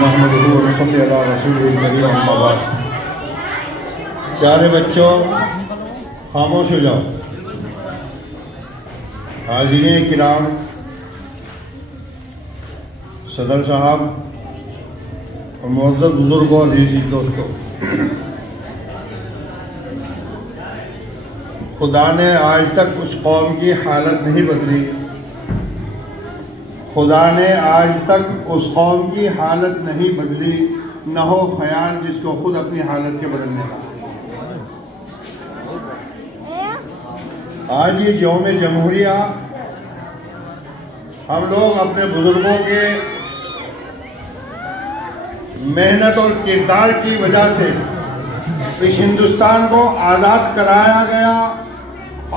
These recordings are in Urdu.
نحمدہ و نصلی علی رسولہ الکریم اما بعد۔ پیارے بچوں خاموش ہو جاؤ۔ حاضرین کرام، صدر صاحب اور معزز بزرگوں اور عزیز دوستوں، خدا نے آج تک اس قوم کی حالت نہیں بدلی، خدا نے آج تک اس قوم کی حالت نہیں بدلی، نہ ہو خیال جس کو خود اپنی حالت کے بدلنے کا۔ آج یہ یوم جمہوریہ ہم لوگ اپنے بزرگوں کے محنت اور کردار کی وجہ سے اس ہندوستان کو آزاد کرایا گیا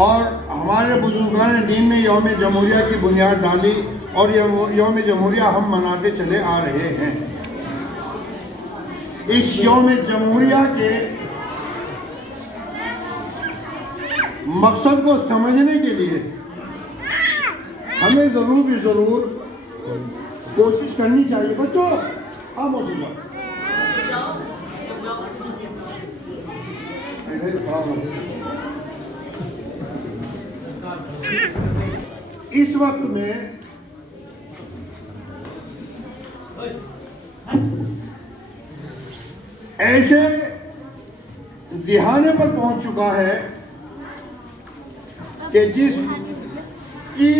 اور ہمارے بزرگان دین نے یوم جمہوریہ کی بنیاد ڈالی اور یوم جمہوریہ ہم مناتے چلے آ رہے ہیں۔ اس یوم جمہوریہ کے مقصد کو سمجھنے کے لیے ہمیں ضرور کوشش کرنی چاہیے۔ بچوں خاموش ہو جاؤ۔ اس وقت میں ایسے دہانے پر پہنچ چکا ہے کہ جس کی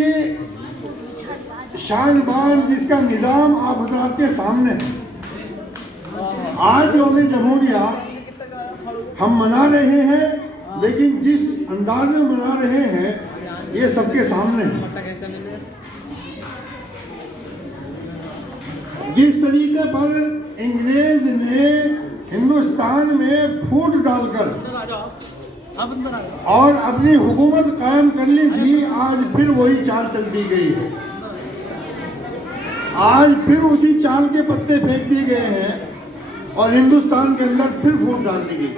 شان بان، جس کا نظام آپ حضرات کے سامنے ہے۔ آج یوم جمہوریہ ہم منا رہے ہیں، لیکن جس انداز میں منا رہے ہیں یہ سب کے سامنے ہے۔ جس طریقے پر انگریز نے ہندوستان میں پھوٹ ڈال کر اور اپنی حکومت قائم کر لی تھی، آج پھر وہی چال چل دی گئی ہے۔ آج پھر اسی چال کے پتے پھینک دیے گئے ہیں اور ہندوستان کے اندر پھر پھوٹ ڈال دی گئی۔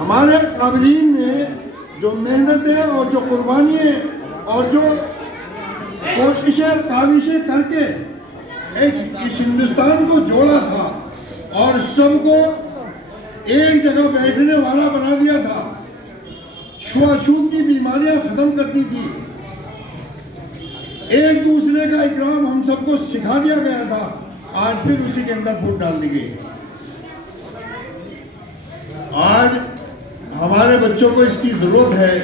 ہمارے قابلین نے جو محنتیں اور جو قربانیاں اور جو کوششیں کاوشیں کر کے اس ہندوستان کو جوڑا تھا اور سب کو ایک جگہ بیٹھنے والا بنا دیا تھا، چھوت کی بیماریاں ختم کرتی تھی، ایک دوسرے کا اکرام ہم سب کو سکھا دیا گیا تھا، آج پھر اسی کے اندر پھوٹ ڈال دی گئی۔ آج ہمارے بچوں کو اس کی ضرورت ہے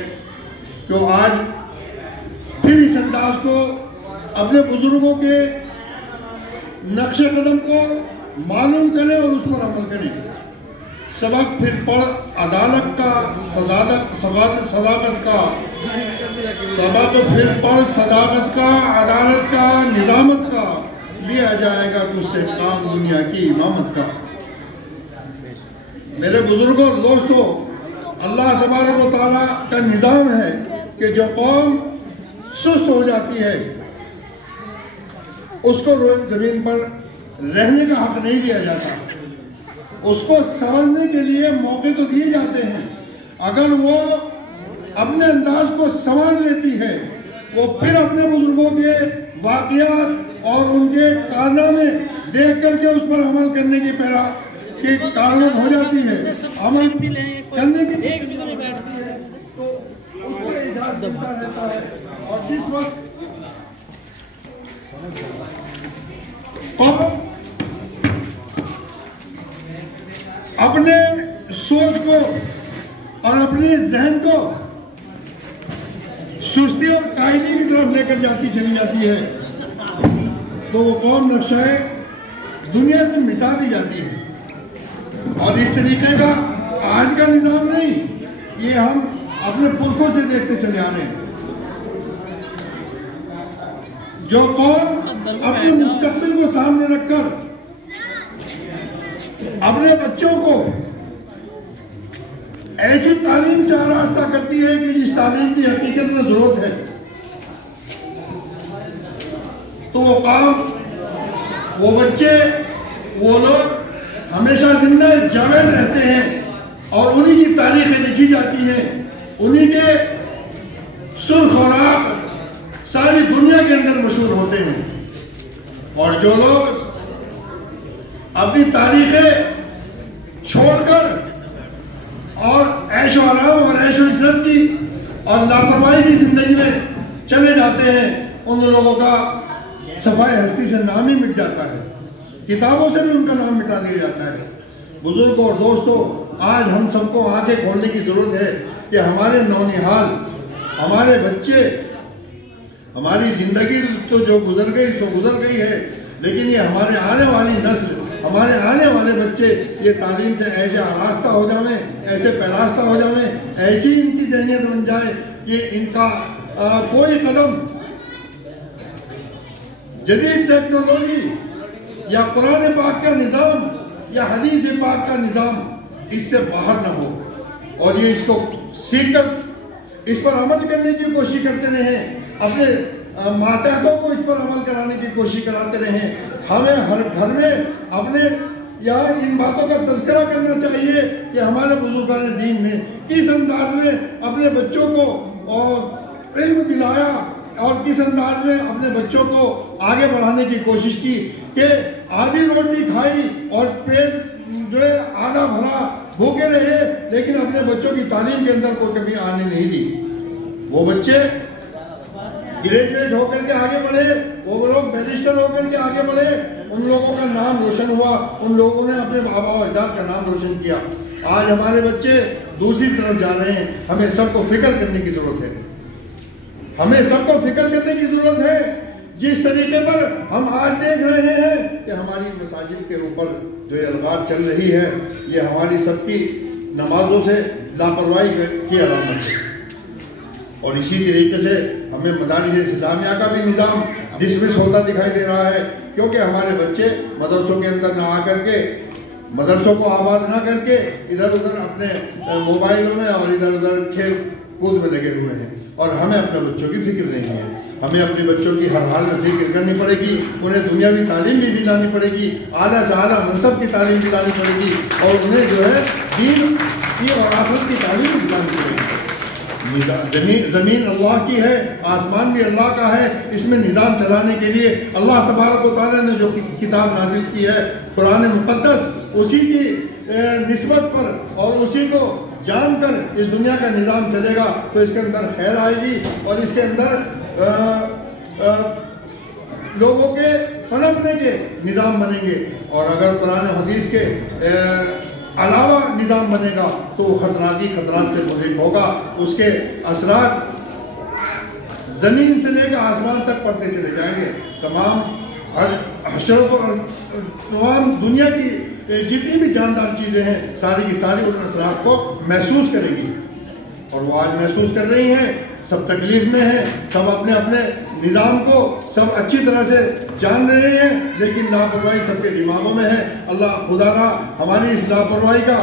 کہ آج پھر اس انداز کو، اپنے بزرگوں کے نقش قدم کو معلوم کریں اور اس پر عمل کریں۔ سبق پھر پڑھ عدالت کا، صداقت کا، سبق پھر پڑھ صداقت کا، عدالت کا، نظامت کا، لیا جائے گا تجھ سے کام دنیا کی امامت کا۔ میرے بزرگوں دوستوں، اللہ تبارک و تعالیٰ کا نظام ہے کہ جو قوم سست ہو جاتی ہے اس کو زمین پر رہنے کا حق نہیں دیا جاتا، اس کو سمجھنے کے لیے موقع تو دیے جاتے ہیں۔ اگر وہ اپنے انداز کو سمجھ لیتی ہے، وہ پھر اپنے بزرگوں کے واقعات اور ان کے کارنامے دیکھ کر کے اس پر عمل کرنے کی کارنامہ ہو جاتی ہے، عمل کرنے کی بیٹھتی ہے، تو اس کو اجازت دیتا رہتا ہے۔ اور جس وقت اپنے سوچ کو اور اپنے ذہن کو سستی اور قائلی کی طرف لے کر چلی جاتی ہے، تو وہ قوم نقشہ دنیا سے مٹا دی جاتی ہے۔ اور اس طریقے کا آج کا نظام نہیں، یہ ہم اپنے پرکھوں سے دیکھتے چلے آ رہے ہیں۔ جو قوم اپنے مستقبل کو سامنے رکھ کر اپنے بچوں کو ایسی تعلیم سے آراستہ کرتی ہے کہ جس تعلیم کی حقیقت میں ضرورت ہے، تو وہ قوم، وہ بچے، وہ لوگ ہمیشہ زندہ جاوید رہتے ہیں اور انہی کی تاریخیں لکھی جاتی ہیں، انہی کے سرخ اور آب ساری دنیا کے اندر مشہور ہوتے ہیں۔ اور جو لوگ اپنی تاریخیں چھوڑ کر اور عیش و آرام اور عیش و عشرت کی اور لاپرواہی کی زندگی میں چلے جاتے ہیں، ان لوگوں کا صفحہ ہستی سے نام ہی مٹ جاتا ہے، کتابوں سے بھی ان کا نام مٹا دیا جاتا ہے۔ بزرگوں اور دوستوں، آج ہم سب کو آنکھیں کھولنے کی ضرورت ہے کہ ہمارے نونہال، ہمارے بچے، ہماری زندگی تو جو گزر گئی سو گزر گئی ہے، لیکن یہ ہمارے آنے والی نسل، ہمارے آنے والے بچے یہ تعلیم سے ایسے آراستہ ہو جائیں، ایسے پیراستہ ہو جائیں، ایسی ان کی ذہنیت بن جائے کہ ان کا کوئی قدم جدید ٹیکنالوجی یا قرآن پاک کا نظام یا حدیث پاک کا نظام اس سے باہر نہ ہو، اور یہ اس کو سیکھ کر اس پر عمل کرنے کی کوشش کرتے رہیں، اپنے ماتحتوں کو اس پر عمل کرانے کی کوشش کراتے رہیں۔ ہمیں ہر گھر میں اپنے یہاں ان باتوں کا تذکرہ کرنا چاہیے کہ ہمارے بزرگان دین نے کس انداز میں اپنے بچوں کو علم دلایا اور کس انداز میں اپنے بچوں کو آگے بڑھانے کی کوشش کی کہ آدھی روٹی کھائی اور پیٹ جو ہے آدھا بھرا بھوکے رہے، لیکن اپنے بچوں کی تعلیم کے اندر کوئی کمی آنے نہیں دی۔ وہ بچے گریجویٹ ہو کر کے آگے بڑھے، وہ لوگ بیرسٹر ہو کر کے آگے بڑھے، ان لوگوں کا نام روشن ہوا، ان لوگوں نے اپنے آبا و اجداد کا نام روشن کیا۔ آج ہمارے بچے دوسری طرف جا رہے ہیں، ہمیں سب کو فکر کرنے کی ضرورت ہے، ہمیں سب کو فکر کرنے کی ضرورت ہے۔ جس طریقے پر ہم آج دیکھ رہے ہیں کہ ہماری مساجد کے اوپر جو الغار چل رہی ہے، یہ ہماری سب کی نمازوں سے لاپرواہی کی علامت ہے، اور اسی طریقے سے ہمیں مدارس اسلامیہ کا بھی نظام ڈسمس ہوتا دکھائی دے رہا ہے، کیونکہ ہمارے بچے مدرسوں کے اندر نہ آ کر کے، مدرسوں کو آباد نہ کر کے ادھر ادھر اپنے موبائلوں میں اور ادھر ادھر کھیل کود میں لگے ہوئے ہیں، اور ہمیں اپنے بچوں کی فکر نہیں ہے۔ ہمیں اپنے بچوں کی ہر حال میں فکر کرنی پڑے گی، انہیں دنیاوی تعلیم بھی دلانی پڑے گی، اعلیٰ سے اعلیٰ منصب کی تعلیم دلانی پڑے گی، اور انہیں جو ہے دین کی اور آخرت کی تعلیم دلانی پڑے گی۔ زمین اللہ کی ہے، آسمان بھی اللہ کا ہے، اس میں نظام چلانے کے لیے اللہ تبارک و تعالیٰ نے جو کتاب نازل کی ہے قرآن مقدس، اسی کی نسبت پر اور اسی کو جان کر اس دنیا کا نظام چلے گا تو اس کے اندر خیر آئے گی، اور اس کے اندر لوگوں کے پنپنے کے نظام بنیں گے، اور اگر قرآن حدیث کے علاوہ نظام بنے گا تو خطرات سے ملک ہوگا، اس کے اثرات زمین سے لے کر آسمان تک پڑتے چلے جائیں گے۔ تمام دنیا کی جتنی بھی جاندار چیزیں ہیں ساری کی ساری ان اثرات کو محسوس کرے گی، اور وہ آج محسوس کر رہی ہیں، سب تکلیف میں ہیں، سب اپنے اپنے نظام کو سب اچھی طرح سے جان رہے ہیں، لیکن لاپرواہی سب کے دماغوں میں ہے۔ اللہ خدا را ہماری اس لاپرواہی کا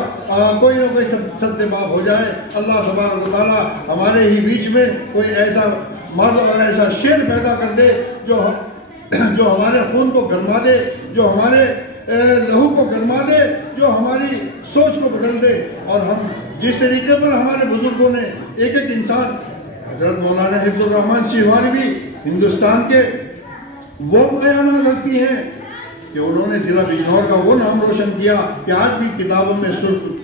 کوئی نہ کوئی سدباب ہو جائے۔ اللہ تبارک و تعالیٰ ہمارے ہی بیچ میں کوئی ایسا مرد اور ایسا شیر پیدا کر دے جو ہمارے خون کو گرما دے، جو ہمارے لہو کو گرما دے، جو ہماری سوچ کو بدل دے، اور ہم جس طریقے پر ہمارے بزرگوں نے ایک ایک انسان، حضرت مولانا حفظ الرحمن شیوانی بھی ہندوستان کے وہ بیانات ہستی ہیں کہ انہوں نے ضلع بجنور کا وہ نام روشن کیا کہ آج بھی کتابوں میں سرخ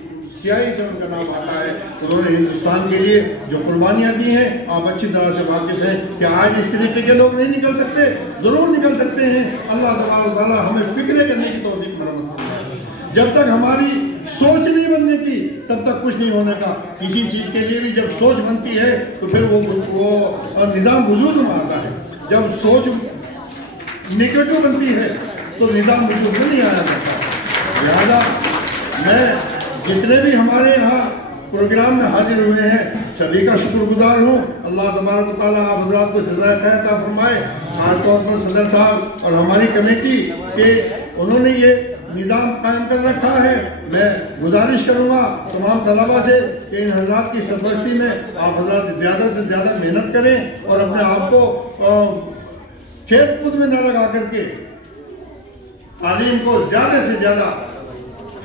سیاہی سے ان کا نام آتا ہے۔ انہوں نے ہندوستان کے لیے جو قربانیاں دی ہیں آپ اچھی طرح سے واقف ہیں کہ آج اس طریقے کے لوگ نہیں نکل سکتے، ضرور نکل سکتے ہیں۔ اللہ تبارک و تعالیٰ ہمیں فکرے کرنے کی توفیق فراہم فرمائے۔ جب تک ہماری سوچ نہیں بننے کی تب تک کچھ نہیں ہونے کا۔ کسی چیز کے لیے بھی جب سوچ بنتی ہے تو پھر وہ نظام وجود میں آتا ہے۔ جب سوچ نگیٹو بنتی ہے تو نظام وجود میں نہیں آیا کرتا۔ لہذا میں جتنے بھی ہمارے یہاں پروگرام میں حاضر ہوئے ہیں سبھی کا شکر گزار ہوں۔ اللہ تبارک و تعالیٰ آپ حضرات کو جزائے خیر عطا فرمائے، خاص طور پر صدر صاحب اور ہماری کمیٹی کہ انہوں نے یہ نظام قائم کر رکھا ہے۔ میں گزارش کروں گا تمام طلباء سے کہ ان حضرات کی سرپرستی میں آپ حضرات زیادہ سے زیادہ محنت کریں اور اپنے آپ کو کھیل کود میں نہ لگا کر کے تعلیم کو زیادہ سے زیادہ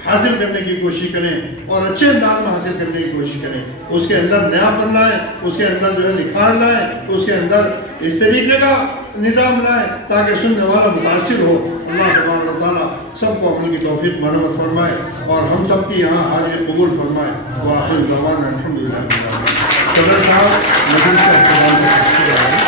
حاصل کرنے کی کوشش کریں اور اچھے انداز میں حاصل کرنے کی کوشش کریں. اس کے اندر نیا پن لائیں, اس کے اندر جو ہے نکھار لائیں, اس کے اندر اس طریقے کا نظام لائیں تاکہ سننے والا متاثر ہو. اللہ تبارک و تعالیٰ سب کو عمل کی توفیق مرحمت فرمائے اور ہم سب کی یہاں حاضری قبول فرمائے. وآخر دعوانا الحمدللہ. صدر صاحب مجلس کا احترام